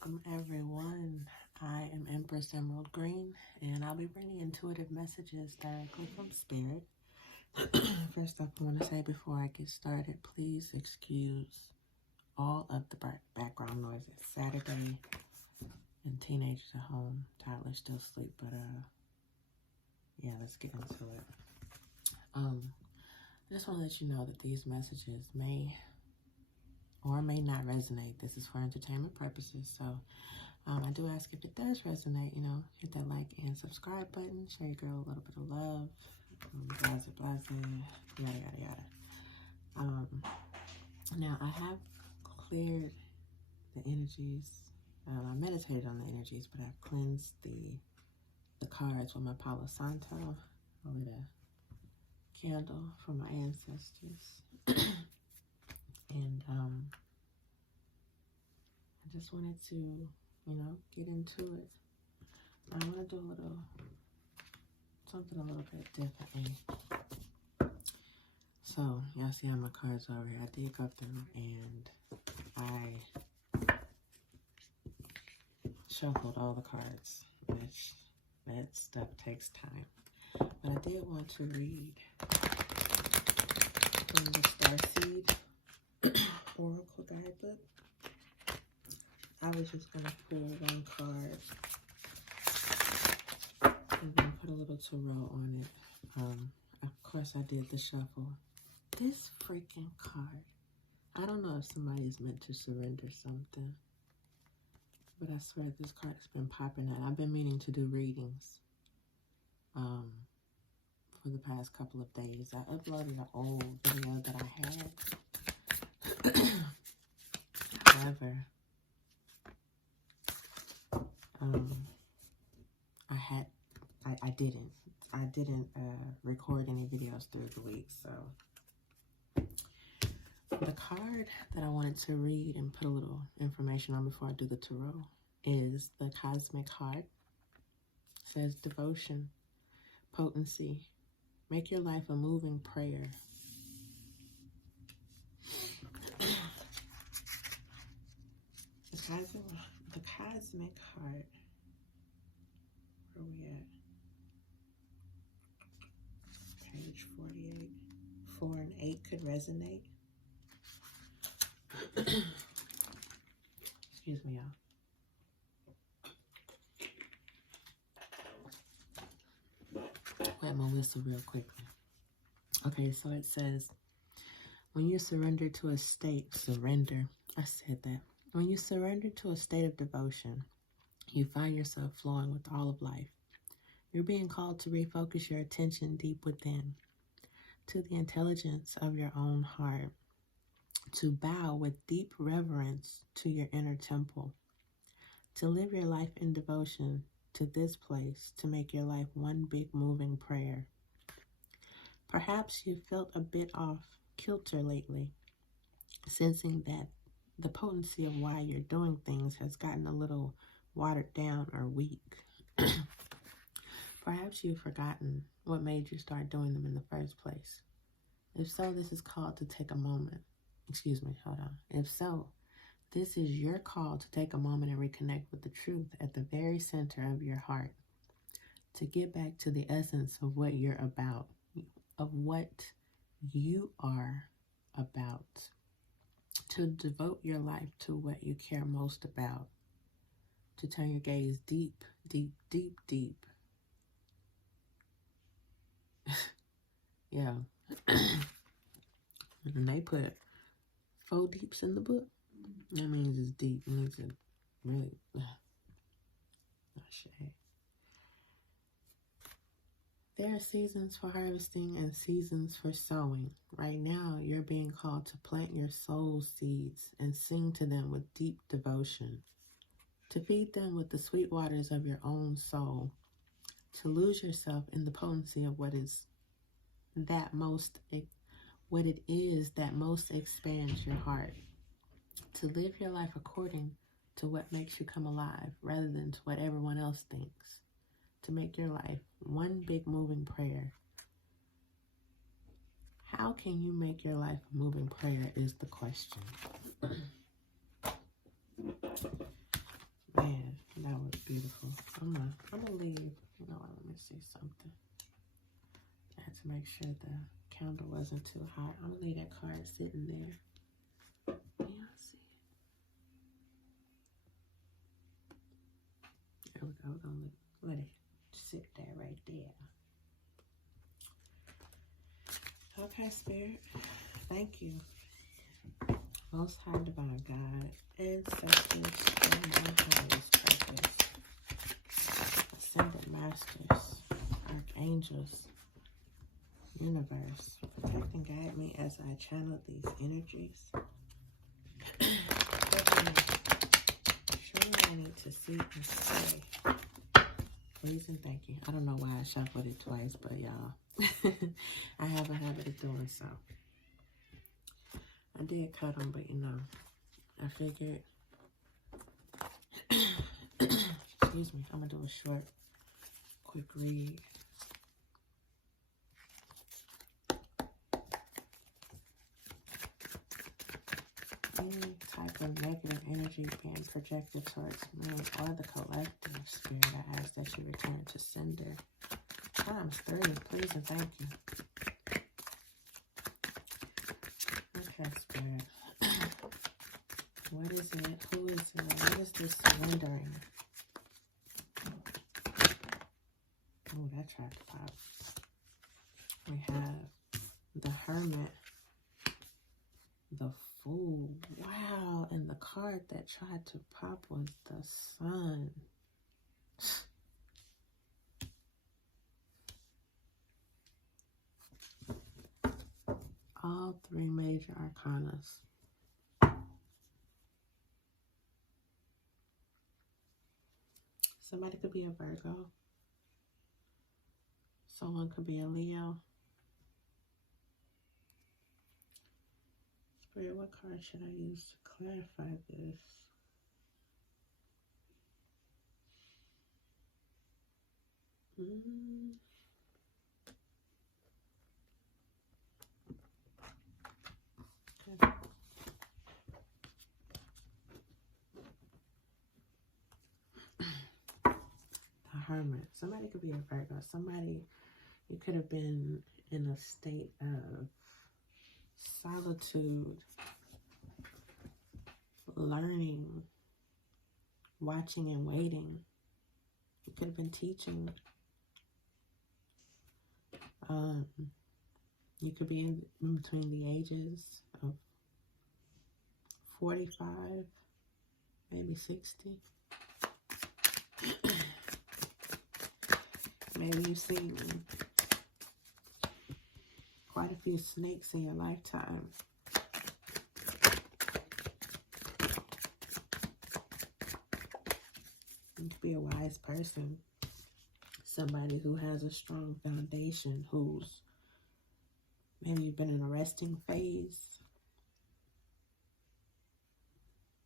Welcome everyone. I am Empress Emerald Green and I'll be bringing intuitive messages directly from Spirit. First up, I want to say before I get started, please excuse all of the background noise. It's Saturday and teenagers at home. Tyler's still asleep, but yeah, let's get into it. I just want to let you know that these messages may or may not resonate. This is for entertainment purposes, so I do ask if it does resonate, hit that like and subscribe button, show your girl a little bit of love, blase, yada, yada, yada. Now, I have cleared the energies. I meditated on the energies, but I've cleansed the cards with my Palo Santo. I lit a candle for my ancestors. And I just wanted to, get into it. I want to do something a little bit differently. So, y'all see how my cards are over here. I did go through and I shuffled all the cards, which that stuff takes time. But I did want to read from the Starseed Oracle Guidebook. I was just going to pull one card and then put a little tarot on it. Of course, I did the shuffle. This freaking card. I don't know if somebody's meant to surrender something, but I swear this card has been popping out. I've been meaning to do readings for the past couple of days. I uploaded an old video that I had. However, I didn't record any videos through the week, so the card that I wanted to read and put a little information on before I do the tarot is the Cosmic Heart. It says devotion, potency, make your life a moving prayer. The Cosmic Heart. Where are we at? Page 48. 4 and 8 could resonate. Excuse me, y'all. Wet my whistle real quickly. Okay, so it says, when you surrender to a state, I said that. When you surrender to a state of devotion, you find yourself flowing with all of life. You're being called to refocus your attention deep within, to the intelligence of your own heart, to bow with deep reverence to your inner temple, to live your life in devotion to this place, to make your life one big moving prayer. Perhaps you felt a bit off kilter lately, sensing that the potency of why you're doing things has gotten a little watered down or weak. Perhaps you've forgotten what made you start doing them in the first place. If so, this is called to take a moment. Excuse me, hold on. If so, this is your call to take a moment and reconnect with the truth at the very center of your heart. To get back to the essence of what you're about, of what you are about. To devote your life to what you care most about. To turn your gaze deep, deep, deep, deep. Yeah. And they put 4 deeps in the book. That means it's deep. It means it really, not shade. There are seasons for harvesting and seasons for sowing. Right now, you're being called to plant your soul seeds and sing to them with deep devotion. To feed them with the sweet waters of your own soul. To lose yourself in the potency of what it is that most expands your heart. To live your life according to what makes you come alive rather than to what everyone else thinks. To make your life one big moving prayer. How can you make your life a moving prayer is the question. see something. I had to make sure the candle wasn't too hot. I'm gonna leave that card sitting there. Yeah, I see it. There we go. We're gonna let it sit there right there. Okay, Spirit. Thank you. Most High Divine God, ancestors, and my highest purpose, ascended masters, archangels, universe, protect and guide me as I channel these energies. Show me what I need to see and say. Please and thank you. I don't know why I shuffled it twice, but y'all, I have a habit of doing so. I did cut them, but you know, I figured, excuse me, I'm going to do a short, quick read. Any type of negative energy being projected towards me or the collective, Spirit, I ask that you return to sender. ×3, please and thank you. Okay, Spirit. What is it? Who is it? What is this surrendering? Oh, that tried to pop. We have the Hermit, the Fool. Wow, and the card that tried to pop was the Sun. All three major arcanas. Somebody could be a Virgo. Someone could be a Leo. Spirit, what card should I use to clarify this? Okay. The Hermit. Somebody could be a Virgo. Somebody, you could have been in a state of solitude, learning, watching and waiting. You could have been teaching. You could be in between the ages of 45, maybe 60. Maybe you've seen quite a few snakes in your lifetime. You could be a wise person. Somebody who has a strong foundation, who's maybe you've been in a resting phase.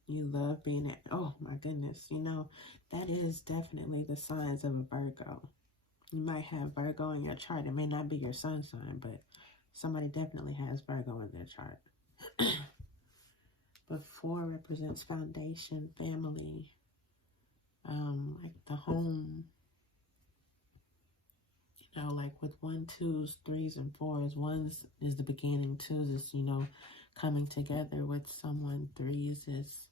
You love being at, oh my goodness, you know, that is definitely the signs of a Virgo. You might have Virgo in your chart. It may not be your sun sign, but somebody definitely has Virgo in their chart. But 4 represents foundation, family, like the home. You know, like with 1, 2s, 3s, and 4s. 1s is the beginning. 2s is, you know, coming together with someone. 3s is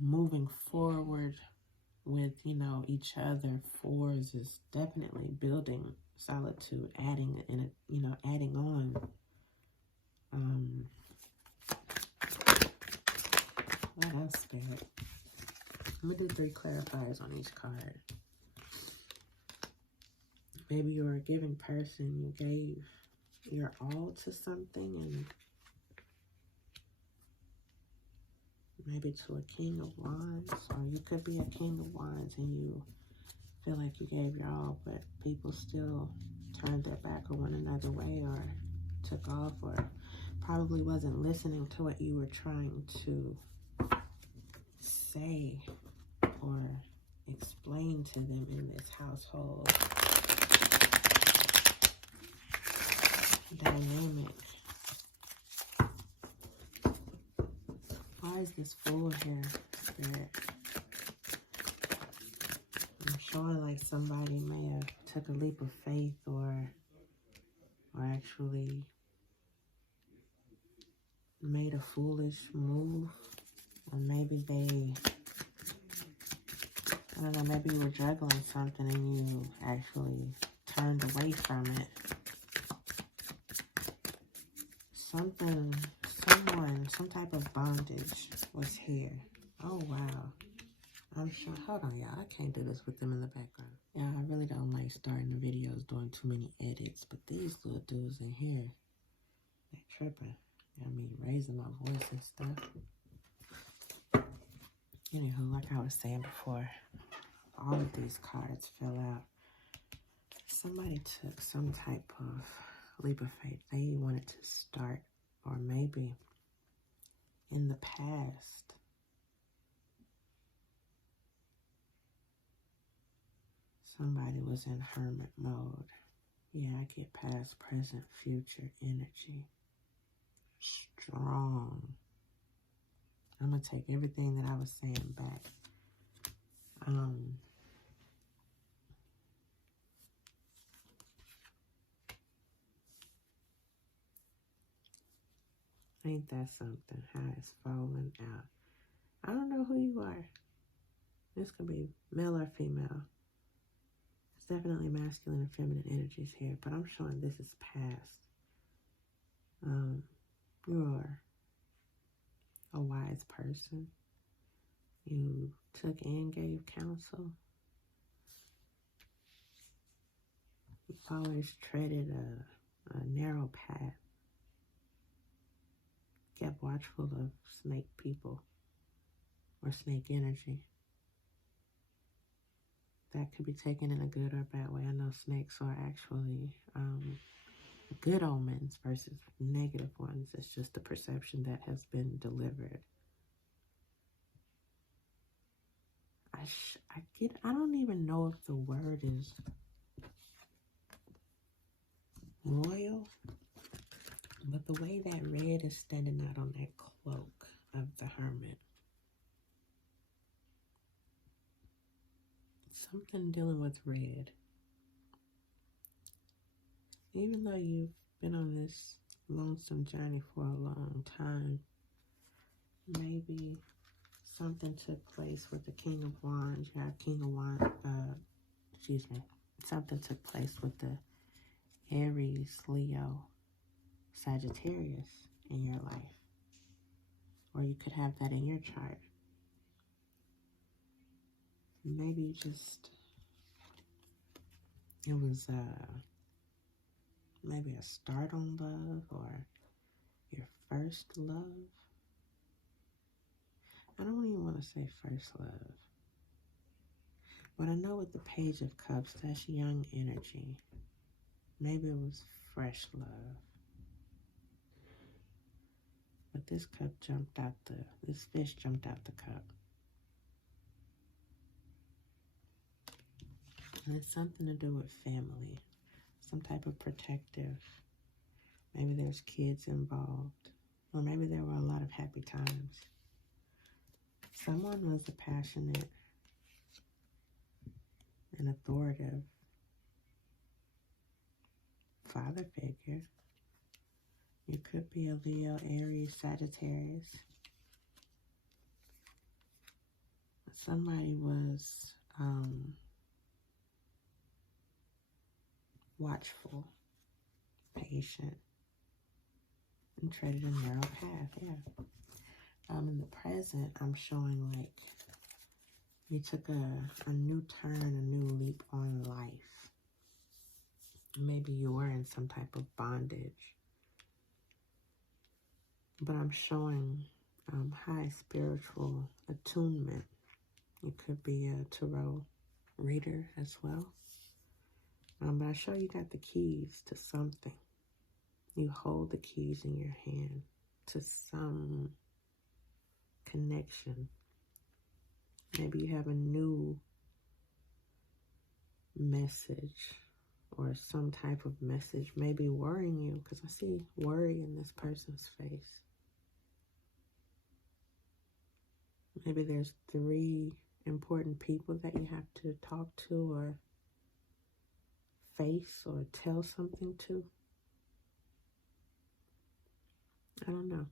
moving forward with, you know, each other. 4s is definitely building solitude, adding in it, you know, adding on. What else, Spirit? I'm gonna do 3 clarifiers on each card. Maybe you're a giving person. You gave your all to something, and maybe to a King of Wands, or you could be a King of Wands and you feel like you gave your all, but people still turned their back on one another way, or took off, or probably wasn't listening to what you were trying to say or explain to them in this household dynamic. Why is this Fool here, Spirit? I'm showing like somebody may have took a leap of faith or actually made a foolish move. Or maybe they, I don't know, maybe you were juggling something and you actually turned away from it. Something, someone, some type of bondage was here. Oh, wow. I'm sure, hold on, y'all. I can't do this with them in the background. Yeah, I really don't like starting the videos doing too many edits, but these little dudes in here, they tripping. I mean, raising my voice and stuff. Anywho, like I was saying before, all of these cards fell out. Somebody took some type of leap of faith. They wanted to start, or maybe in the past, somebody was in hermit mode. Yeah, I get past, present, future energy. Strong. I'm going to take everything that I was saying back. Ain't that something? How it's falling out. I don't know who you are. This could be male or female. It's definitely masculine and feminine energies here, but I'm showing this is past. You are a wise person. You took and gave counsel. You've always treaded a narrow path. Kept watchful of snake people or snake energy. That could be taken in a good or bad way. I know snakes are actually good omens versus negative ones. It's just the perception that has been delivered. I don't even know if the word is royal, but the way that red is standing out on that cloak of the hermit. Something dealing with red. Even though you've been on this lonesome journey for a long time, maybe something took place with the King of Wands. You have King of Wands, something took place with the Aries, Leo, Sagittarius in your life. Or you could have that in your chart. Maybe just, it was maybe a start on love or your first love. I don't even want to say first love. But I know with the Page of Cups, that's young energy. Maybe it was fresh love. But this cup jumped out this fish jumped out the cup. And it's something to do with family. Some type of protective. Maybe there's kids involved. Or maybe there were a lot of happy times. Someone was a passionate and authoritative father figure. You could be a Leo, Aries, Sagittarius. Somebody was watchful, patient, and treaded a narrow path. Yeah. In the present, I'm showing like you took a new turn, a new leap on life. Maybe you were in some type of bondage. But I'm showing high spiritual attunement. You could be a tarot reader as well. But I show you got the keys to something. You hold the keys in your hand to some connection. Maybe you have a new message or some type of message, maybe worrying you, because I see worry in this person's face. Maybe there's 3 important people that you have to talk to or face or tell something to. I don't know.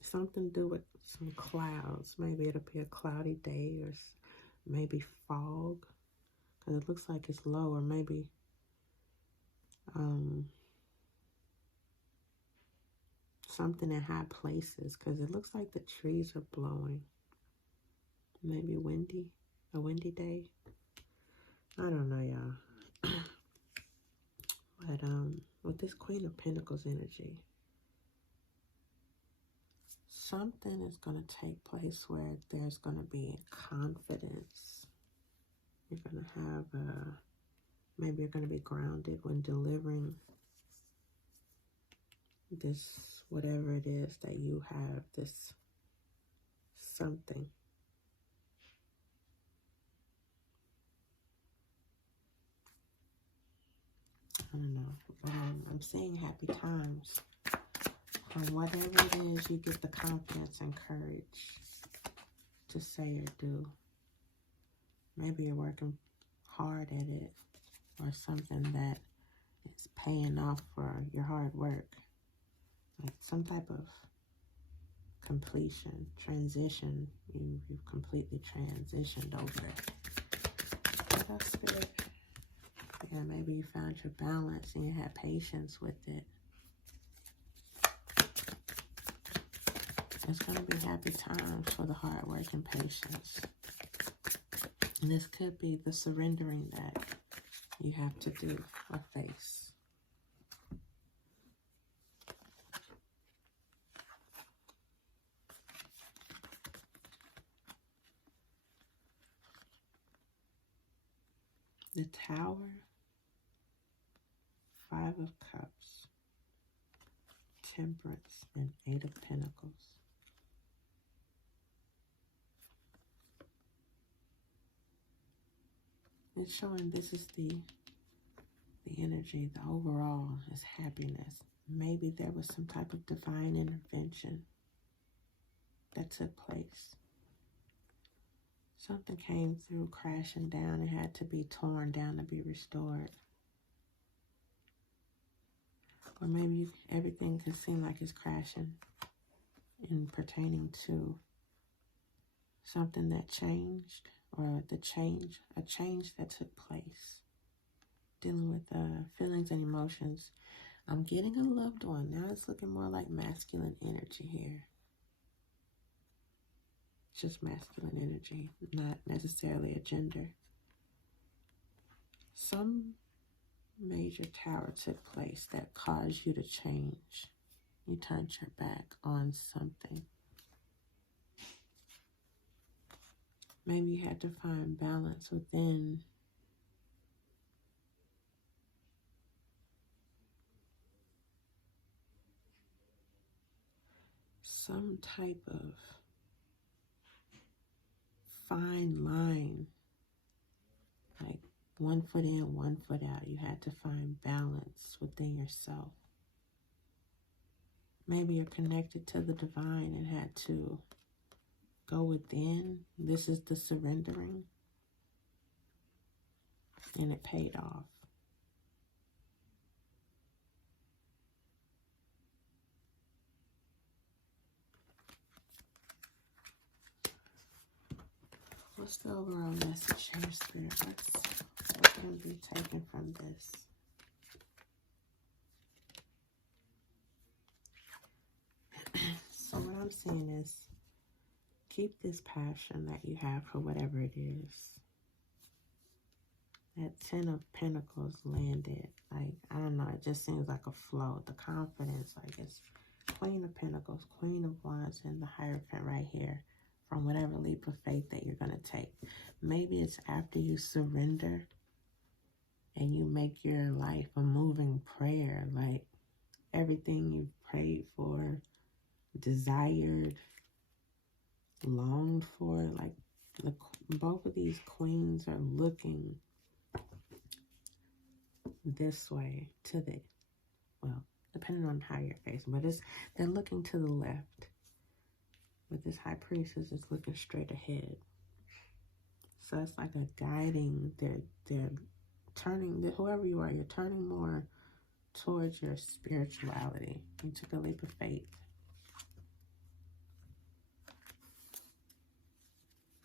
Something to do with some clouds. Maybe it'll be a cloudy day or maybe fog. Because it looks like it's low, or maybe something in high places. Because it looks like the trees are blowing. Maybe windy. A windy day. I don't know, y'all. But with this Queen of Pentacles energy, something is going to take place where there's going to be confidence. You're going to have, maybe you're going to be grounded when delivering this, whatever it is that you have, this something. I don't know, but I'm seeing happy times. And whatever it is, you get the confidence and courage to say or do. Maybe you're working hard at it, or something that is paying off for your hard work. Like some type of completion, transition. You've completely transitioned over. What else, Spirit? Yeah, maybe you found your balance and you had patience with it. It's going to be happy times for the hard work and patience. And this could be the surrendering that you have to do or face. The Tower, 5 of Cups, Temperance, and 8 of Pentacles. It's showing this is the energy, the overall is happiness. Maybe there was some type of divine intervention that took place. Something came through crashing down and had to be torn down to be restored. Or maybe everything could seem like it's crashing in pertaining to something that changed, or a change that took place. Dealing with feelings and emotions. I'm getting a loved one. Now it's looking more like masculine energy here. Just masculine energy, not necessarily a gender. Some major tower took place that caused you to change. You turned your back on something. Maybe you had to find balance within some type of fine line, like 1 foot in, 1 foot out. You had to find balance within yourself. Maybe you're connected to the divine and had to go within. This is the surrendering. And it paid off. What's the overall message here, Spirit? What can be taken from this? So what I'm seeing is, keep this passion that you have for whatever it is. That 10 of Pentacles landed. Like, I don't know, it just seems like a flow. The confidence, like it's Queen of Pentacles, Queen of Wands, and the Hierophant right here. From whatever leap of faith that you're going to take. Maybe it's after you surrender and you make your life a moving prayer. Like everything you prayed for, desired, longed for. Like both of these queens are looking this way to the, well, depending on how you're facing. But they're looking to the left. But this High Priestess is looking straight ahead. So it's like a guiding. They're turning, whoever you are, you're turning more towards your spirituality. You took a leap of faith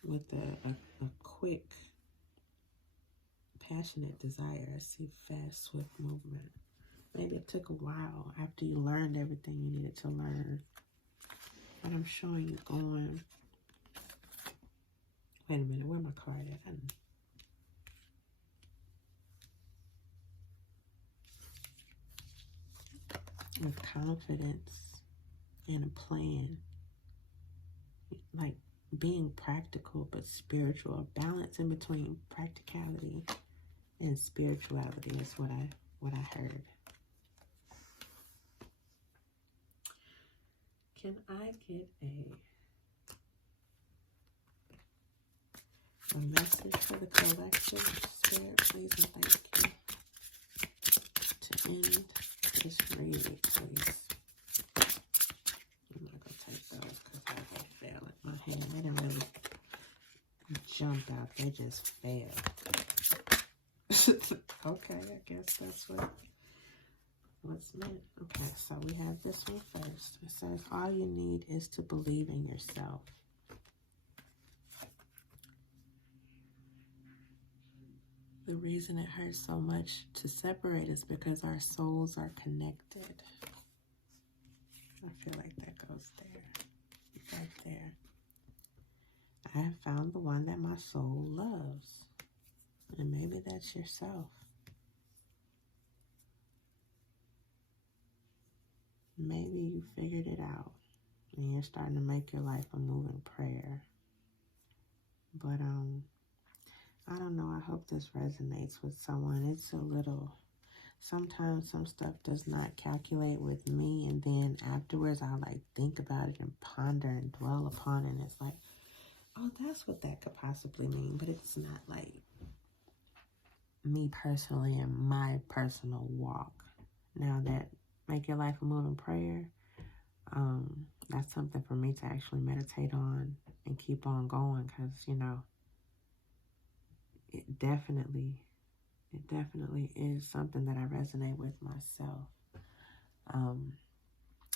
with a quick, passionate desire. I see fast, swift movement. Maybe it took a while after you learned everything you needed to learn. But I'm showing you going. Wait a minute, where my card at? With confidence and a plan. Like being practical but spiritual. Balance in between practicality and spirituality is what I heard. Can I get a message for the collective, Spirit, please and thank you, to end this reading, please? I'm not going to take those because I will fail at my hand. They didn't really jump out. They just fell. Okay, I guess that's what's meant. Okay, so we have this one first. It says, all you need is to believe in yourself. The reason it hurts so much to separate is because our souls are connected. I feel like that goes there, right there. I have found the one that my soul loves. And maybe that's yourself. Maybe you figured it out and you're starting to make your life a moving prayer. But I don't know. I hope this resonates with someone. It's a little, sometimes some stuff does not calculate with me, and then afterwards I'll like think about it and ponder and dwell upon it, and it's like, oh, that's what that could possibly mean. But it's not like me personally and my personal walk. Now that make your life a moving prayer, that's something for me to actually meditate on and keep on going, because, you know, it definitely is something that I resonate with myself.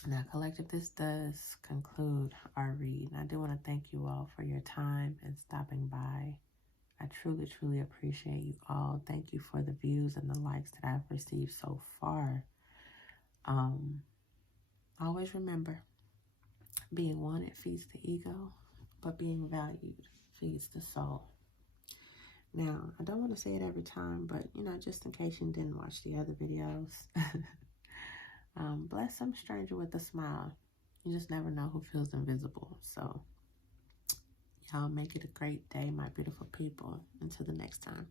Now, collective, this does conclude our read. And I do want to thank you all for your time and stopping by. I truly, truly appreciate you all. Thank you for the views and the likes that I've received so far. Always remember, being wanted feeds the ego, but being valued feeds the soul. Now, I don't want to say it every time, but, you know, just in case you didn't watch the other videos, bless some stranger with a smile. You just never know who feels invisible. So, y'all make it a great day, my beautiful people. Until the next time.